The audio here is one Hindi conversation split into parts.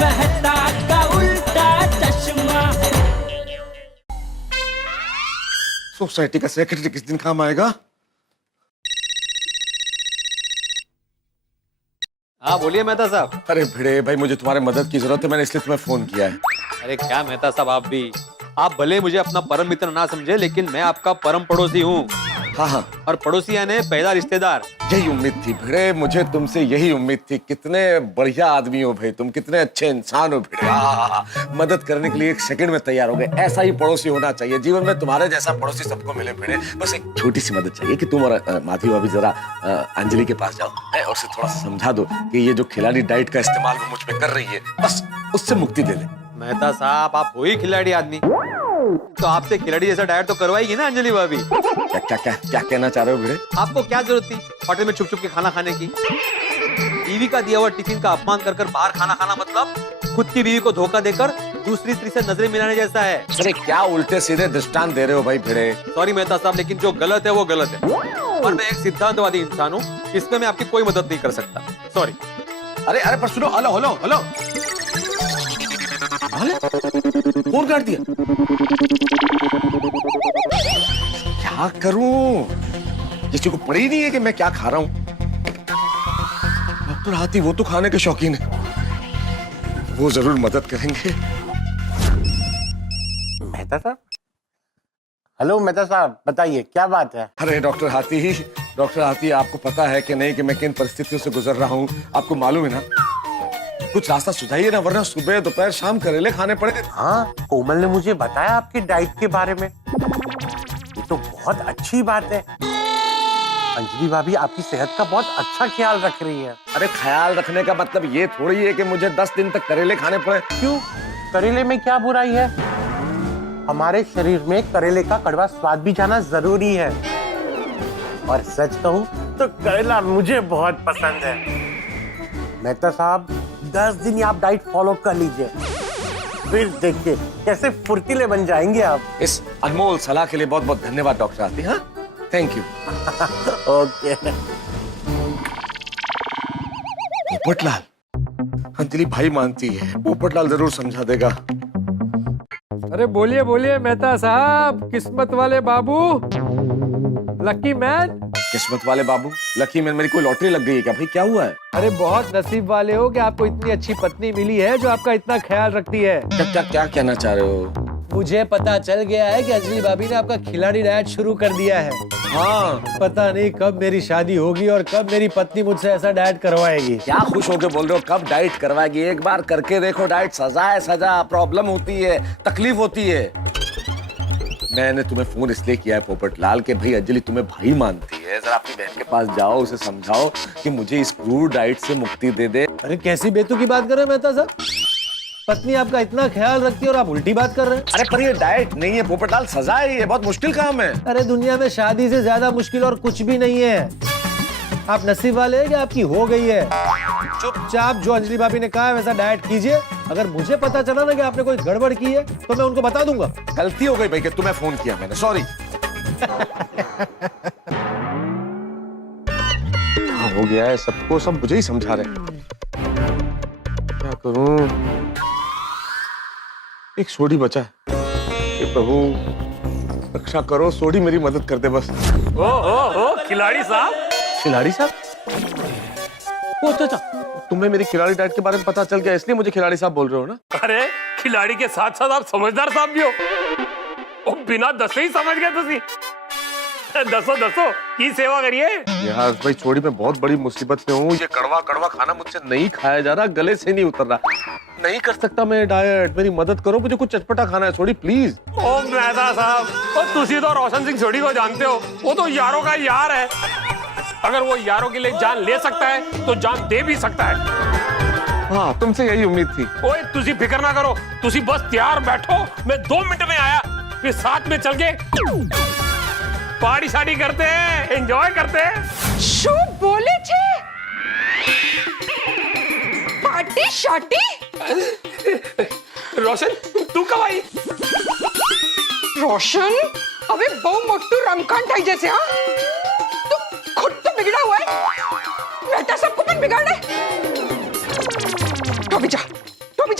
मेहता का उल्टा चश्मा। सोसाइटी का सेक्रेटरी किस दिन काम आएगा? हाँ बोलिए मेहता साहब। अरे भिड़े भाई, मुझे तुम्हारे मदद की जरूरत है, मैंने इसलिए तुम्हें फोन किया है। अरे क्या मेहता साहब, आप भले मुझे अपना परम मित्र ना समझे, लेकिन मैं आपका परम पड़ोसी हूँ। हाँ हाँ, और पड़ोसी यानी पहला रिश्तेदार। यही उम्मीद थी भिड़े, मुझे तुमसे यही उम्मीद थी। कितने बढ़िया आदमी हो भाई तुम, कितने अच्छे इंसान हो भिड़े। मदद करने के लिए एक सेकंड में तैयार हो गए। ऐसा ही पड़ोसी होना चाहिए जीवन में। तुम्हारे जैसा पड़ोसी सबको मिले भिड़े। बस एक छोटी सी मदद चाहिए कि तुम और माधवी भाभी जरा अंजलि के पास जाओ और उसे थोड़ा सा समझा दो कि ये जो खिलाड़ी डाइट का इस्तेमाल वो मुझ पे कर रही है, बस उससे मुक्ति दे दे। मेहता साहब, आप हो ही खिलाड़ी आदमी, तो आपसे खिलाड़ी जैसा डाइट तो करवाएगी ना अंजलि भाभी। क्या क्या क्या क्या कहना चाह रहे हो भिड़े? आपको क्या जरूरत थी होटल में छुप छुप के खाना खाने की? बीवी का दिया हुआ टिफिन का अपमान कर बाहर खाना खाना मतलब खुद की बीवी को धोखा देकर दूसरी स्त्री से नजरें मिलाने जैसा है। अरे क्या उल्टे सीधे दृष्टांत दे रहे हो भाई भिड़े? सॉरी मेहता साहब, लेकिन जो गलत है वो गलत है, और मैं एक सिद्धांतवादी इंसान हूँ, इसमें मैं आपकी कोई मदद नहीं कर सकता। सॉरी। अरे अरे पर सुनो, हेलो हेलो हेलो, फोन काट दिया। क्या करूं? किसी को पड़ी नहीं है कि मैं क्या खा रहा हूं। डॉक्टर हाथी वो तो खाने के शौकीन है, वो जरूर मदद करेंगे। मेहता साहब, हेलो मेहता साहब, बताइए क्या बात है? अरे डॉक्टर हाथी, आपको पता है कि नहीं कि मैं किन परिस्थितियों से गुजर रहा हूं? आपको मालूम है ना? कुछ रास्ता सुझाइए ना, वरना सुबह दोपहर शाम करेले खाने पड़ेंगे। हाँ, कोमल ने मुझे बताया आपकी डाइट के बारे में। ये तो बहुत अच्छी बात है। अंजलि भाभी आपकी सेहत का बहुत अच्छा ख्याल रख रही है। अरे ख्याल रखने का मतलब ये थोड़ी है कि मुझे 10 दिन तक करेले खाने पड़े। क्यों? करेले में क्या बुराई है? हमारे शरीर में करेले का कड़वा स्वाद भी जाना जरूरी है। और सच कहूं तो करेला मुझे बहुत पसंद है। मेहता साहब, 10 दिन आप डाइट फॉलो कर लीजिए, फिर देखिए कैसे फुर्तीले बन जाएंगे आप। इस अनमोल सलाह के लिए बहुत बहुत धन्यवाद डॉक्टर हाथी। हाँ, thank you. Okay. Popatlal, Anjali भाई मानती है, पोपटलाल जरूर समझा देगा। अरे बोलिए बोलिए मेहता साहब, किस्मत वाले बाबू, लकी मैन। किस्मत वाले बाबू, लकी मैन, मेरी कोई लॉटरी लग गई है क्या भाई? क्या हुआ है? अरे बहुत नसीब वाले हो कि आपको इतनी अच्छी पत्नी मिली है जो आपका इतना ख्याल रखती है। क्या क्या क्या कहना चाह रहे हो? मुझे पता चल गया है कि अंजलि भाभी ने आपका खिलाड़ी डाइट शुरू कर दिया है। हाँ, पता नहीं कब मेरी शादी होगी और कब मेरी पत्नी मुझसे ऐसा डाइट करवाएगी। क्या खुश होके बोल रहे हो? कब डाइट करवाएगी? एक बार करके देखो डाइट। सजा है सजा, प्रॉब्लम होती है, तकलीफ होती है। मैंने तुम्हें फोन इसलिए किया है पोपटलाल के भाई अंजलि तुम्हें भाई मानती है, जरा अपनी बहन के पास जाओ, उसे समझाओ कि मुझे इस क्रूर डाइट से मुक्ति दे दे। अरे कैसी बेतुकी बात कर रहे हैं मेहता साहब? पत्नी आपका इतना ख्याल रखती है और आप उल्टी बात कर रहे हैं। अरे पर ये डाइट नहीं है पोपटलाल, सजा है, ये बहुत मुश्किल काम है। अरे दुनिया में शादी से ज्यादा मुश्किल और कुछ भी नहीं है। आप नसीब वाले हैं कि आपकी हो गई है। चुपचाप जो अंजलि भाभी ने कहा है वैसा डाइट कीजिए। अगर मुझे पता चला ना कि आपने कोई गड़बड़ की है तो मैं उनको बता दूंगा। गलती हो गई भाई कि तुम्हें फोन किया मैंने, सॉरी। हो गया है, सबको सब मुझे ही समझा रहे। क्या करूं? एक सोडी बचा है। हे प्रभु रक्षा करो, सोडी मेरी मदद कर दे बस। ओ खिलाड़ी साहब। खिलाड़ी साहब? ओ चाचा, तुम्हें मेरी खिलाड़ी डाइट के बारे में पता चल गया, इसलिए मुझे खिलाड़ी साहब बोल रहे हो ना? अरे खिलाड़ी के साथ साथ आप समझदार साहब भी हो। ओ बिना दसे ही समझ गए तुसी। दसो की सेवा करिए यार भाई, छोड़ी मैं बहुत बड़ी मुसीबत में हूँ। ये कड़वा कड़वा खाना मुझसे नहीं खाया जा रहा, गले से नहीं उतर रहा। नहीं कर सकता मैं डाइट, मेरी मदद करो, मुझे कुछ चटपटा खाना है, छोड़ी प्लीज। ओ मेहता साहब, और तुसी तो रोशन सिंह सोडी को जानते हो, वो तो यारों का यार है। अगर वो यारों के लिए जान ले सकता है तो जान दे भी सकता है। हाँ, तुमसे यही उम्मीद थी। ओए तुसी फिक्र ना करो, तुसी बस तैयार बैठो, मैं 2 मिनट में आया, फिर साथ में चल के पार्टी शादी करते हैं, एंजॉय करते हैं। शू बोले छे? पार्टी शादी? रोशन तू कब आई? रोशन अबे बहु मोटू रमकान ठाई जैसे। हाँ तू खुद तो बिगड़ा हुआ है, बेटा सबको पण बिगाड़े। तो भी जा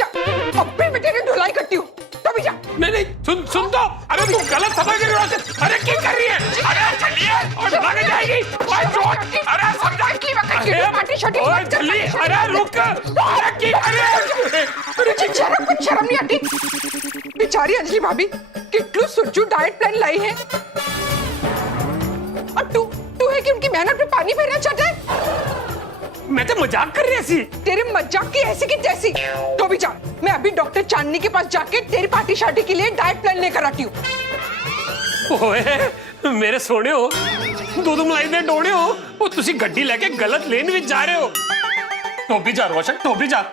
सुन तो, अरे तू गलत समझ रही हो। अरे क्या कर रही है? अरे चलिए और भाग जाएगी। ओए चोट, अरे समझा की ओए चलिए, अरे रुक, अरे क्या कर रही है? अरे शर्म नहीं आती? बेचारी अंजलि भाभी कितलू सुज्जू डाइट प्लान लाई है और तू है कि उनकी मेहनत पे पानी फेरना चाहता है? मैं तो मजाक कर रही थी। तेरे मजाक की ऐसी की तैसी। तो भी जा, मैं अभी डॉक्टर चांदनी के पास जाके तेरी पार्टी शार्टी के लिए डाइट प्लान लेकर आती हूँ। ओए मेरे सोने हो, दो महीने डोड़े हो, वो तुसी गड्डी लेके गलत लेन में जा रहे हो। तो भी जा रोशन, तो भी जा।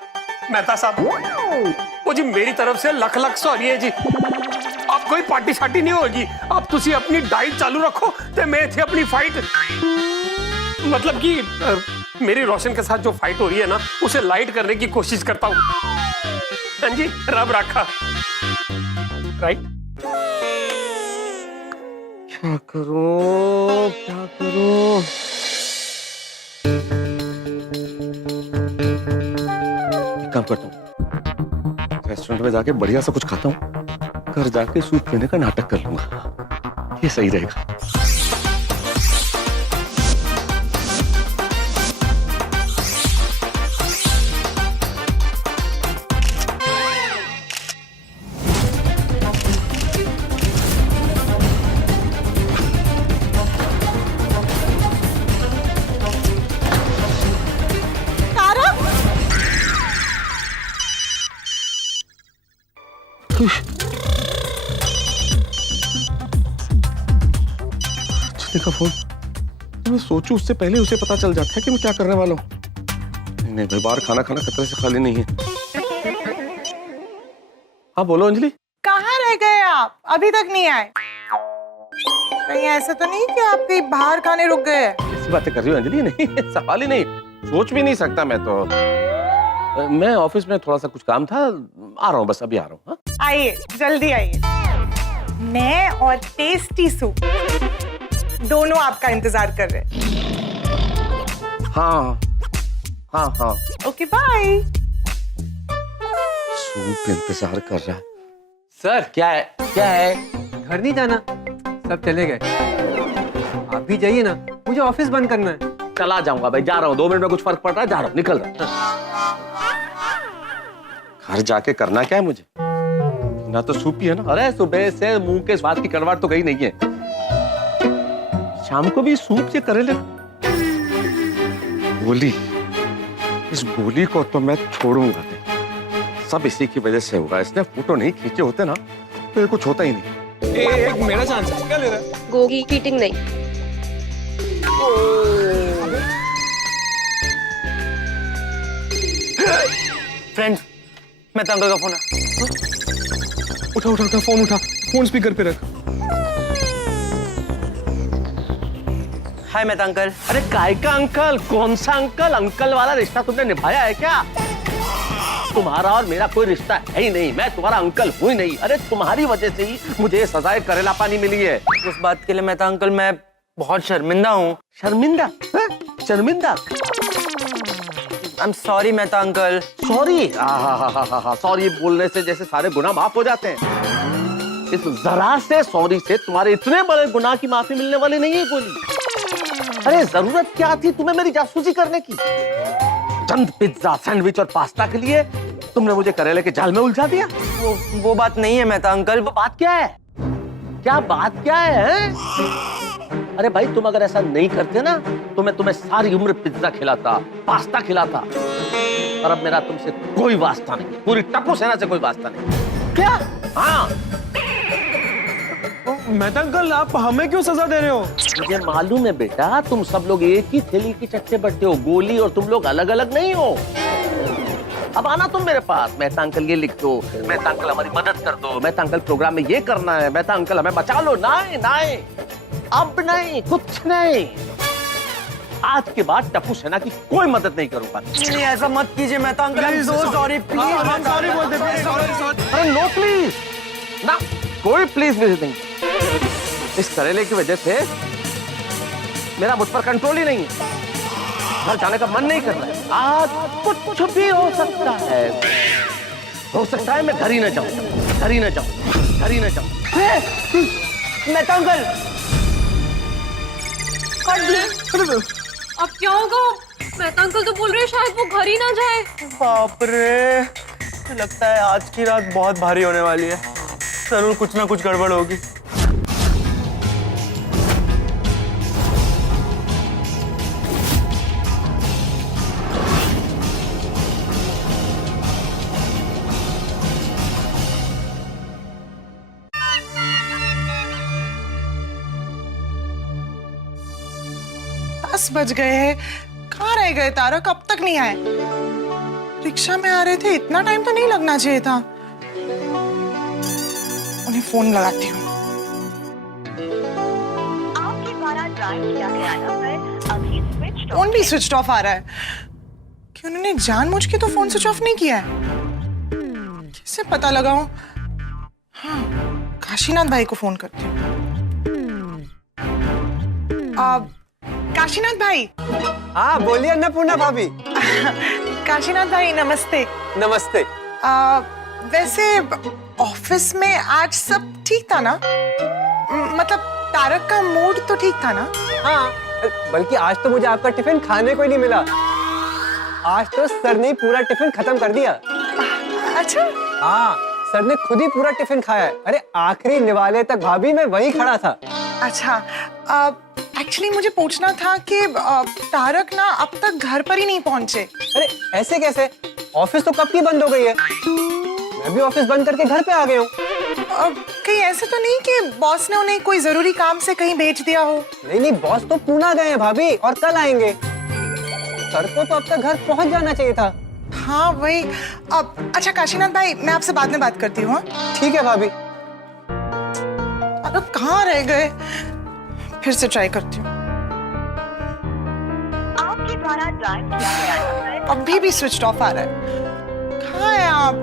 मेहता साहब, वो जी मेरी तरफ से लख लख सॉरी है जी। अब कोई पार्टी शार्टी नहीं होगी। अब तुसी अपनी डाइट चालू रखो ते मैं थे अपनी फाइट, मतलब कि मेरी रोशन के साथ जो फाइट हो रही है ना, उसे लाइट करने की कोशिश करता हूँ। हाँ जी, रब रखा। राइट? क्या करूं, क्या करूं? एक काम करता हूँ, रेस्टोरेंट में जाके बढ़िया सा कुछ खाता हूँ, घर जाके सूप पीने का नाटक कर लूंगा। ये सही रहेगा। का फोन, मैं सोचूं उससे पहले उसे पता चल जाता है कि मैं क्या करने वाला हूँ। नहीं भाई, बाहर खाना खाना खतरे से खाली नहीं है। हाँ बोलो अंजलि। कहाँ रह गए आप? अभी तक नहीं आए? कहीं ऐसा तो नहीं कि आप कहीं बाहर खाने रुक गए? ऐसी बातें कर रही हो अंजलि? नहीं, सवाल ही नहीं, सोच भी नहीं सकता मैं तो। मैं ऑफिस में थोड़ा सा कुछ काम था, आ रहा हूँ, बस अभी आ रहा हूँ। आइए, जल्दी आइए। मैं और टेस्टी सूप दोनों आपका इंतजार कर रहे हैं। हाँ हाँ हाँ। Okay bye. सूप इंतजार कर रहा है। सर क्या है, क्या है? घर नहीं जाना, सब चले गए। आप भी जाइए ना, मुझे ऑफिस बंद करना है। चला जाऊंगा भाई, जा रहा हूँ, 2 मिनट में कुछ फर्क पड़ रहा है, जा रहा हूँ, निकल रहा हूँ। घर जाके करना क्या है मुझे? ना तो सूप ही है ना। अरे सुबह से मुंह के स्वाद की कड़वाहट तो गई नहीं है, शाम को भी सूप से करेले। गोली, इस गोली को तो मैं छोड़ूंगा नहीं। सब इसी की वजह से हुआ। इसने फोटो नहीं खींचे होते ना तो ये कुछ होता ही नहीं। एक मेरा चांस है, क्या ले रहा है? गोगी चीटिंग नहीं। फ्रेंड्स, मैं अंकल का फोन है। उठा उठा उठा, फोन उठा, फोन स्पीकर पे रख। हाय मैं अंकल। अरे काय का अंकल? कौन सा अंकल? अंकल वाला रिश्ता तुमने निभाया है क्या? तुम्हारा और मेरा कोई रिश्ता है ही नहीं, मैं तुम्हारा अंकल हूँ ही नहीं। अरे तुम्हारी वजह से ही मुझे सजाए करेला पानी मिली है। उस बात के लिए मैं अंकल मैं बहुत शर्मिंदा हूँ। शर्मिंदा? शर्मिंदा? I am sorry Mehta uncle. Sorry? Sorry बोलने से जैसे सारे गुनाह माफ हो जाते हैं। इस जरा से सॉरी से तुम्हारे इतने बड़े गुनाह की माफी मिलने वाली नहीं है गोली। अरे जरूरत क्या थी तुम्हें मेरी जासूसी करने की? चंद पिज्जा, सैंडविच और पास्ता के लिए तुमने मुझे करेले के जाल में उलझा दिया। वो बात नहीं है मेहता अंकल। वो बात क्या है? क्या बात क्या है? अरे भाई तुम अगर ऐसा नहीं करते ना तो मैं तुम्हें सारी उम्र पिज्जा खिलाता, पास्ता खिलाता। और अब मेरा तुमसे कोई वास्ता नहीं, पूरी टप्पू सेना से कोई वास्ता नहीं। क्या? हाँ। मेहता अंकल आप हमें क्यों सजा दे रहे हो? मुझे मालूम है बेटा, तुम सब लोग एक ही थैली की चट्टे बट्टे हो। गोली और तुम लोग अलग अलग नहीं हो। अब आना तुम मेरे पास, मेहता अंकल ये लिख दो, मेहता अंकल हमारी मदद कर दो, मेहता अंकल प्रोग्राम में ये करना है, मेहता अंकल हमें बचा लो। नहीं नहीं, अब नहीं, कुछ नहीं। आज के बाद टप्पू सेना की कोई मदद नहीं करूंगा। नहीं ऐसा मत कीजिए Mehta uncle. I am so sorry, please. हम सॉरी बोलते हैं, सॉरी। अरे नो प्लीज ना, कोई प्लीज नहीं। इस करेले की वजह से मेरा मुझ पर कंट्रोल ही नहीं है। घर जाने का मन नहीं कर रहा है। आज कुछ भी हो सकता है। हो सकता है मैं घर ही न जाऊं, घर ही न जाऊं, घर ही न जाऊं। मेहता अंकल, अब क्या होगा? मेहता अंकल तो बोल रहे हैं शायद वो घर ही ना जाए। बाप रे, लगता है आज की रात बहुत भारी होने वाली है। जरूर कुछ ना कुछ गड़बड़ होगी। दस बज गए हैं, कहाँ रह गए तारक? अब तक नहीं आए। रिक्शा में आ रहे थे, इतना टाइम तो नहीं लगना चाहिए था। उन्हें फोन लगाती हूँ। फोन भी स्विच ऑफ आ रहा है कि उन्होंने जानबूझ के तो फोन स्विच ऑफ नहीं किया है। किससे पता लगाऊं? हाँ, काशीनाथ भाई को फोन करती हूँ। काशीनाथ भाई। हाँ बोलिए अन्नपूर्णा भाभी। काशीनाथ भाई नमस्ते। नमस्ते। वैसे ऑफिस में आज सब ठीक था ना? मतलब तारक का मूड तो ठीक था ना? हाँ, बल्कि आज तो मुझे आपका टिफिन खाने को ही नहीं मिला। आज तो सर ने पूरा टिफिन खत्म कर दिया। अच्छा। हाँ, सर ने खुद ही पूरा टिफिन खाया है। अरे आखिरी निवाले तक भाभी मैं वहीं खड़ा था। अच्छा, एक्चुअली मुझे पूछना था कि तारक ना अब तक घर पर ही नहीं पहुंचे। अरे ऐसे कैसे? ऑफिस तो कब की बंद हो गई है। मैं भी ऑफिस बंद करके घर पे आ गया हूँ। कहीं ऐसे तो नहीं कि बॉस ने उन्हें कोई जरूरी काम से कहीं भेज दिया हो? नहीं नहीं, बॉस तो पूना गए हैं भाभी और कल आएंगे। सर को तो अब तक घर पहुंच जाना चाहिए था। हाँ वही। अब अच्छा काशीनाथ भाई, मैं आपसे बाद में बात करती हूँ। ठीक है भाभी। अब कहाँ रह गए? फिर से ट्राई करती हूँ। आपके द्वारा डायल किया गया अभी भी स्विच ऑफ आ रहा है। कहाँ है आप?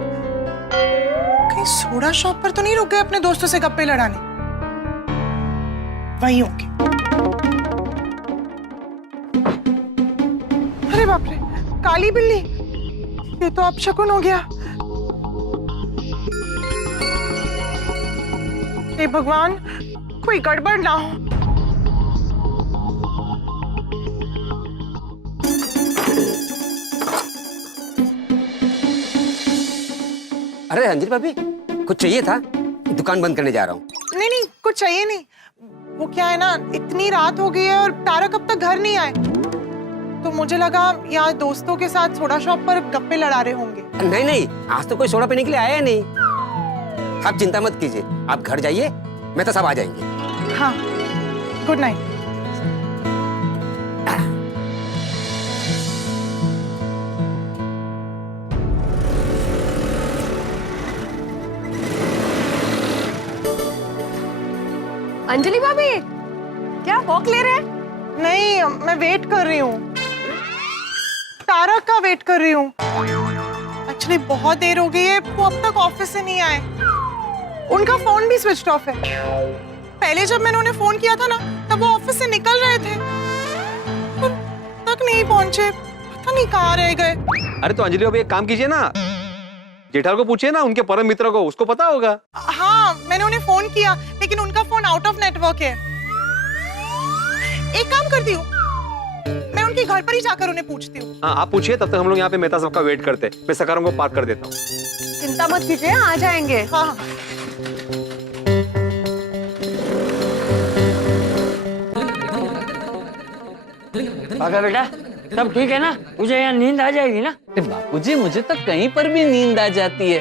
कहीं सोडा शॉप पर तो नहीं रुक गए अपने दोस्तों से गप्पे लड़ाने? वहीं होंगे। अरे बाप रे, काली बिल्ली, ये तो अपशकुन हो गया। हे भगवान, कोई गड़बड़ ना हो। अरे अंजलि भाभी, कुछ चाहिए था? दुकान बंद करने जा रहा हूँ। नहीं नहीं, कुछ चाहिए नहीं। वो क्या है ना, इतनी रात हो गई है और तारक अब तक घर नहीं आए, तो मुझे लगा यहाँ दोस्तों के साथ सोडा शॉप पर गप्पे लड़ा रहे होंगे। नहीं नहीं, आज तो कोई सोडा पीने के लिए आया नहीं। आप चिंता मत कीजिए, आप घर जाइए, मैं तो सब आ जाएंगे। हाँ, गुड नाइट। अंजलि भाभी, क्या वॉक ले रहे हैं? नहीं, मैं वेट कर रही हूँ। तारक का वेट कर रही हूँ। एक्चुअली बहुत देर हो गई है, वो अब तक ऑफिस से नहीं आए। उनका फोन भी स्विच ऑफ है। पहले जब मैंने उन्हें फोन किया था ना, तब वो ऑफिस से निकल रहे थे, पर तक नहीं पहुंचे। पता नहीं कहाँ रह गए। अरे तो अंजलि भाभी एक काम कीजिए ना, जेठाल को पूछिए ना, उनके परम मित्र को, उसको पता होगा। हाँ, मैंने उन्हें फोन किया, लेकिन उनका फोन आउट ऑफ नेटवर्क है। एक काम करती हूँ, मैं उनके घर पर ही जाकर उन्हें पूछती हूँ। हाँ आप पूछिए, तब तक हम लोग यहाँ पे मेहता साहब का वेट करते हैं। मैं सकारों को पार्क कर देता हूँ। चिंता मत कीजिए, आ जाएंगे। हाँ। अगर बेटा सब ठीक है ना? मुझे यहाँ नींद आ जाएगी ना? बापूजी, मुझे तो कहीं पर भी नींद आ जाती है।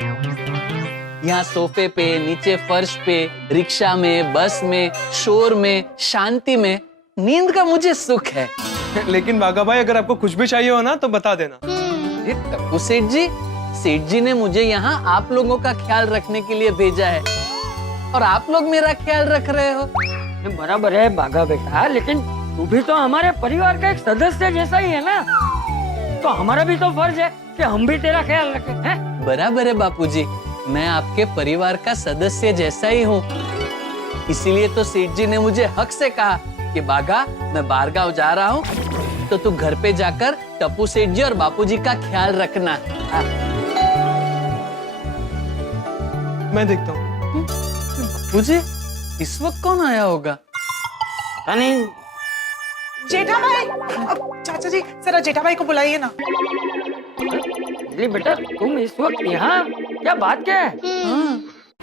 यहाँ सोफे पे, नीचे फर्श पे, रिक्शा में, बस में, शोर में, शांति में, नींद का मुझे सुख है। लेकिन बागा भाई, अगर आपको कुछ भी चाहिए हो ना तो बता देना। ये टप्पू सेठ जी ने मुझे यहाँ आप लोगों का ख्याल रखने के लिए भेजा है, और आप लोग मेरा ख्याल रख रहे हो। बराबर है बाघा बेटा, लेकिन तू भी तो हमारे परिवार का एक सदस्य जैसा ही है ना, तो हमारा भी तो फर्ज है कि हम भी तेरा ख्याल रखें, हैं? बराबर है बापूजी, मैं आपके परिवार का सदस्य जैसा ही हूँ। इसीलिए तो सेठ जी ने मुझे हक से कहा कि बागा, मैं बारगांव जा रहा हूँ, तो तू घर पे जाकर टप्पू सेठ जी और बापूजी का ख्याल रखना। मैं देखता हूँ। मुझे इस वक्त कौन आया होगा? नहीं जेठा भाई, चाचा जी जरा जेठा भाई को बुलाइए ना। अंजलि बेटा, तुम इस वक्त यहाँ, क्या बात क्या है?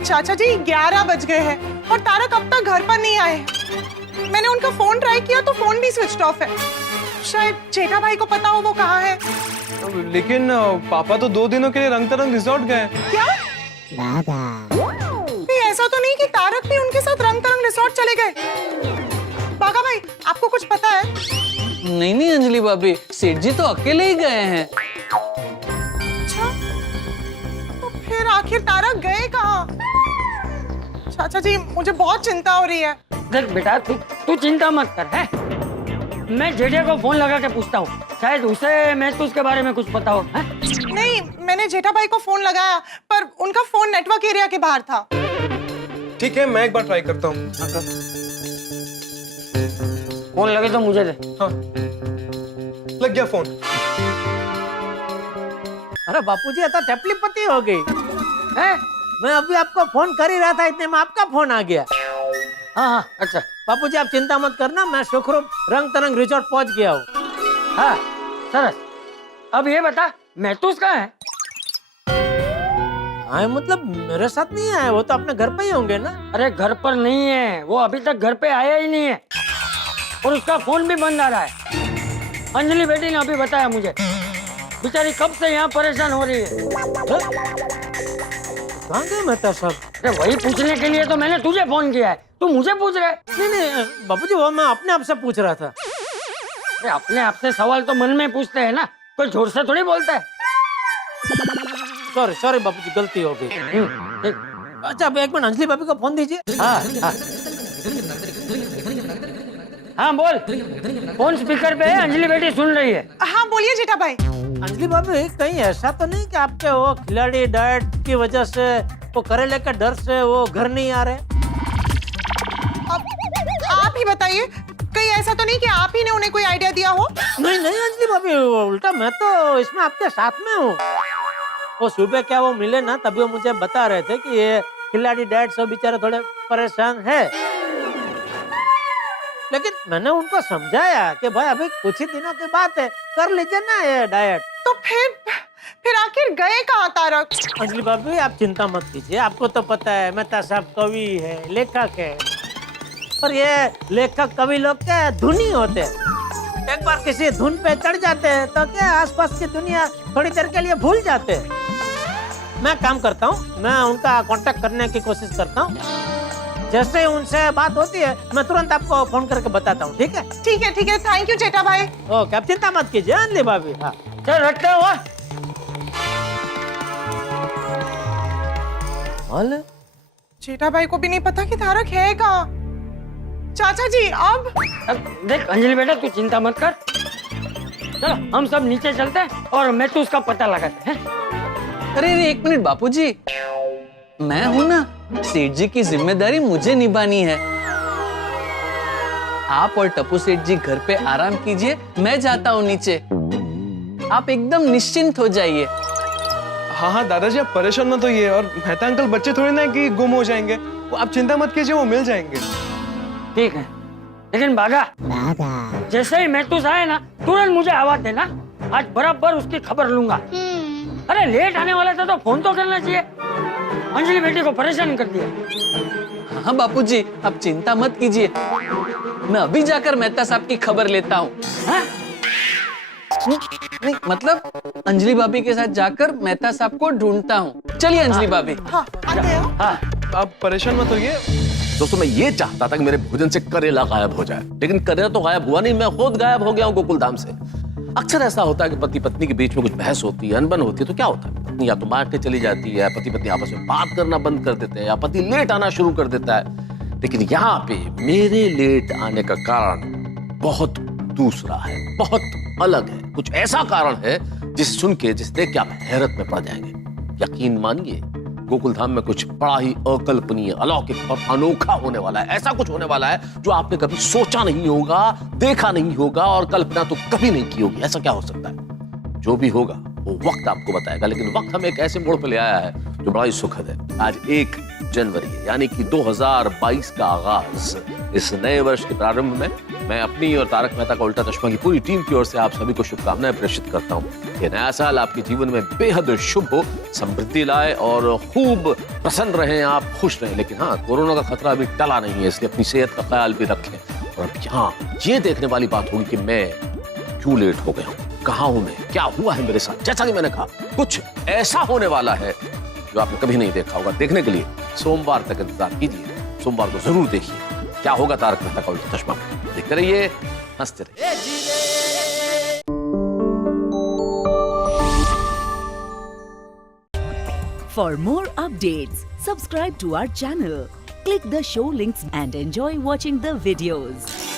चाचा जी 11 बज गए हैं और तारक अब तक घर पर नहीं आए। मैंने उनका फोन ट्राई किया तो फोन भी स्विच ऑफ है। शायद जेठा भाई को पता हो वो कहाँ है। लेकिन पापा तो 2 दिनों के लिए रंग तरंग रिजॉर्ट गए। क्या? नहीं, ऐसा तो नहीं कि तारक भी उनके साथ रंग तरंग रिसोर्ट चले गए। बागा भाई, आपको कुछ पता है? नहीं नहीं अंजलि भाभी, सेठ जी तो अकेले ही गए हैं। अच्छा, तो फिर आखिर तारक गए कहाँ? चाचा जी मुझे बहुत चिंता हो रही है। देख बेटा, तू चिंता मत कर, है? मैं जेठिया को फोन लगा के पूछता हूँ, शायद उसे महसूस के बारे में कुछ पता हो। है? नहीं, मैंने जेठा भाई को फोन लगाया पर उनका फोन नेटवर्क एरिया के बाहर था। ठीक है, मैं एक बार ट्राई करता हूँ। फोन लगे तो मुझे दे। हाँ, लग गया फोन। अरे बापूजी, आता टपली पति हो गई है? मैं अभी आपको फोन कर ही रहा था, इतने में आपका फोन आ गया। हाँ हाँ, अच्छा। बापूजी आप चिंता मत करना, मैं सुखरूप रंग तरंग रिजॉर्ट पहुंच गया हूँ। हाँ सरस, अब ये बता महसूस कहाँ है? हाँ मतलब मेरे साथ नहीं आए, वो तो अपने घर पे ही होंगे ना। अरे घर पर नहीं है, वो अभी तक घर पे आया ही नहीं है और उसका फोन भी बंद आ रहा है। अंजलि बेटी ने अभी बताया मुझे, बेचारी कब से यहाँ परेशान हो रही है। कहाँ गए मेहता साहब? अरे वही पूछने के लिए तो मैंने तुझे फोन किया है, तू मुझे पूछ रहा है? नहीं नहीं बापूजी, वो मैं अपने आप से पूछ रहा था। अरे अपने आप से सवाल तो मन में पूछते हैं ना, कोई जोर से थोड़ी बोलता है। सॉरी सॉरी बापूजी, गलती हो गई। ठीक। अच्छा अब एक मिनट, अंजलि भाभी को फोन दीजिए। हाँ हाँ हाँ, बोल। फोन स्पीकर पे है, अंजलि बेटी सुन रही है। हाँ बोलिए जेठा भाई। अंजलि भाभी, कहीं ऐसा तो नहीं कि आपके वो खिलाड़ी डाइट की वजह से, वो करेले के डर से वो घर नहीं आ रहे? अब आप ही बताइए, कहीं ऐसा तो नहीं कि आप ही ने उन्हें कोई आइडिया दिया हो? नहीं नहीं अंजलि भाभी, उल्टा मैं तो इसमें आपके साथ में हूँ। वो सुबह क्या वो मिले ना, तभी वो मुझे बता रहे थे कि ये खिलाड़ी डाइट से बेचारे थोड़े परेशान है। लेकिन मैंने उनको समझाया कि भाई अभी कुछ ही दिनों की बात है, कर लीजिए ना ये डाइट। तो फिर आखिर गए कहाँ तारक? अंजलि भाभी आप चिंता मत कीजिए, आपको तो पता है मेहता साहब कवि है, लेखक है, पर ये लेखक कवि लोग क्या धुनी होते हैं। एक बार किसी धुन पे चढ़ जाते हैं तो क्या आसपास की दुनिया थोड़ी देर के लिए भूल जाते हैं। मैं काम करता हूँ, मैं उनका कांटेक्ट करने की कोशिश करता हूँ। जैसे ही उनसे बात होती है मैं तुरंत आपको फोन करके बताता हूँ। ठीक है? ठीक है ठीक है, थैंक यू जेठा भाई। ओके, आप चिंता मत कीजिए अंजलि भाभी। हाँ चल रखते हो। जेठा भाई को भी नहीं पता कि तारक है कहाँ। चाचा जी अब देख अंजलि बेटा, तू चिंता मत कर, चलो हम सब नीचे चलते हैं और मैं तो उसका पता लगाते हैं। अरे एक मिनट बापूजी, मैं हूं ना, सेठ जी की जिम्मेदारी मुझे निभानी है। आप और टप्पू सेठ जी घर पे आराम कीजिए, मैं जाता हूँ नीचे। आप एकदम निश्चिंत हो जाइए। हाँ हाँ दादाजी, आप परेशान मत होइए। और मेहता अंकल बच्चे थोड़ी ना कि गुम हो जाएंगे, वो आप चिंता मत कीजिए, वो मिल जाएंगे। ठीक है, लेकिन बागा जैसे ही महसूस आए ना, तुरंत मुझे आवाज देना, आज बराबर उसकी खबर लूंगा। अरे लेट आने वाला था तो फोन तो करना चाहिए, अंजलि बेटी को परेशान कर दिया। हाँ बापूजी, आप चिंता मत कीजिए, मैं अभी जाकर मेहता साहब की खबर लेता हूँ। नहीं मतलब अंजलि भाभी के साथ जाकर मेहता साहब को ढूंढता हूँ। चलिए अंजलि भाभी। हाँ, आते हैं। आप परेशान मत होइए। दोस्तों मैं ये चाहता था कि मेरे भोजन से करेला गायब हो जाए, लेकिन करेला तो गायब हुआ नहीं, मैं खुद गायब हो गया हूँ गोकुलधाम से। अक्सर ऐसा होता है कि पति पत्नी के बीच में कुछ बहस होती है, अनबन होती है, तो क्या होता है, पत्नी या तो मार के चली जाती है, पति पत्नी आपस में बात करना बंद कर देते हैं, या पति लेट आना शुरू कर देता है। लेकिन यहाँ पे मेरे लेट आने का कारण बहुत दूसरा है, बहुत अलग है। कुछ ऐसा कारण है जिसे सुन के, जिसे देख के आप हैरत में पड़ जाएंगे। यकीन मानिए, गोकुलधाम में कुछ बड़ा ही अकल्पनीय, अलौकिक और अनोखा होने वाला है। ऐसा कुछ होने वाला है जो आपने कभी सोचा नहीं होगा, देखा नहीं होगा और कल्पना तो कभी नहीं की होगी। ऐसा क्या हो सकता है? जो भी होगा वो वक्त आपको बताएगा। लेकिन वक्त हमें एक ऐसे मोड़ पर ले आया है जो बड़ा ही सुखद है। आज 1 जनवरी है, यानी कि 2022 का आगाज। इस नए वर्ष के प्रारंभ में मैं अपनी और तारक मेहता का उल्टा चश्मा की पूरी टीम की ओर से आप सभी को शुभकामनाएं प्रेषित करता हूँ। ये नया साल आपके जीवन में बेहद शुभ हो, समृद्धि लाए और खूब प्रसन्न रहें, आप खुश रहें। लेकिन हाँ, कोरोना का खतरा अभी टला नहीं है, इसलिए अपनी सेहत का ख्याल भी रखें। और अब यहाँ ये देखने वाली बात होगी कि मैं क्यों लेट हो गया हूँ, कहाँ हूँ मैं, क्या हुआ है मेरे साथ। जैसा कि मैंने कहा, कुछ ऐसा होने वाला है जो आपने कभी नहीं देखा होगा। देखने के लिए सोमवार तक इंतजार कीजिए। सोमवार को जरूर देखिए क्या होगा तारक मेहता का उल्टा चश्मा। देखते रहिए, हंसते रहिए। For more updates, subscribe to our channel, click the show links and enjoy watching the videos.